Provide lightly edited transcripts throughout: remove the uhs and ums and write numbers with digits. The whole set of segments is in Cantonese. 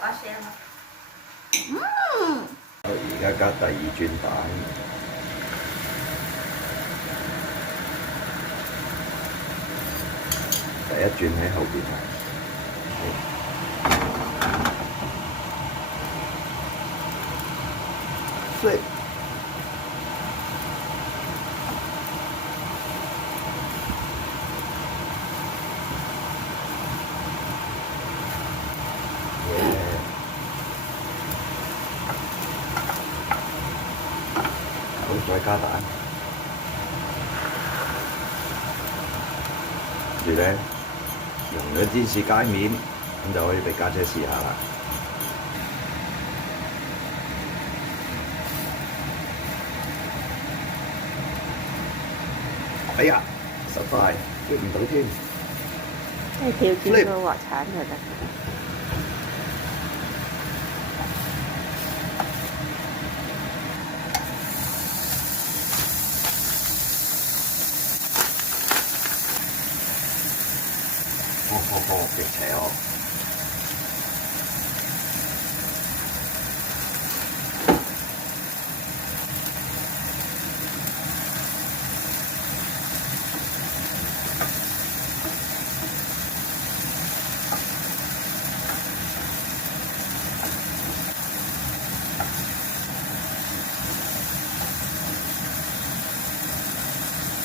爸寫啊嘛。而家加第二轉蛋，第一轉喺後邊啊。Flip。好，再加蛋，跟住咧溶咗芝士街面，咁就可以俾家姐試下啦。哎呀，失敗，flip唔到添。你調轉個滑鏟就得。極邪惡。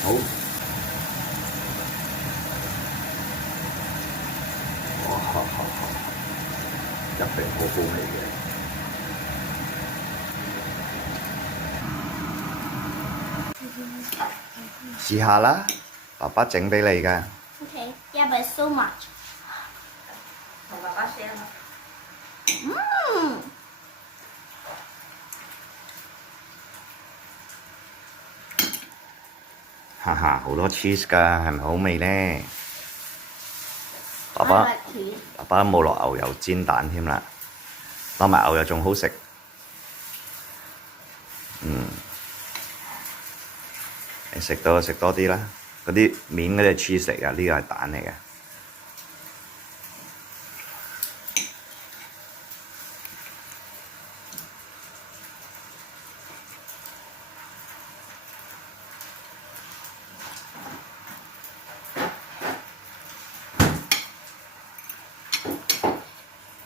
好。一定好好味嘅。試下啦，爸爸整俾你㗎。Okay, yeah, but so much. 同爸爸寫啊嘛。哈哈，好多 cheese 㗎，係咪好味呢？爸爸都冇落牛油煎蛋添啦，落埋牛油仲好食。你食多啲啦，嗰啲面嗰啲 cheese 嚟㗎，呢個係蛋嚟嘅。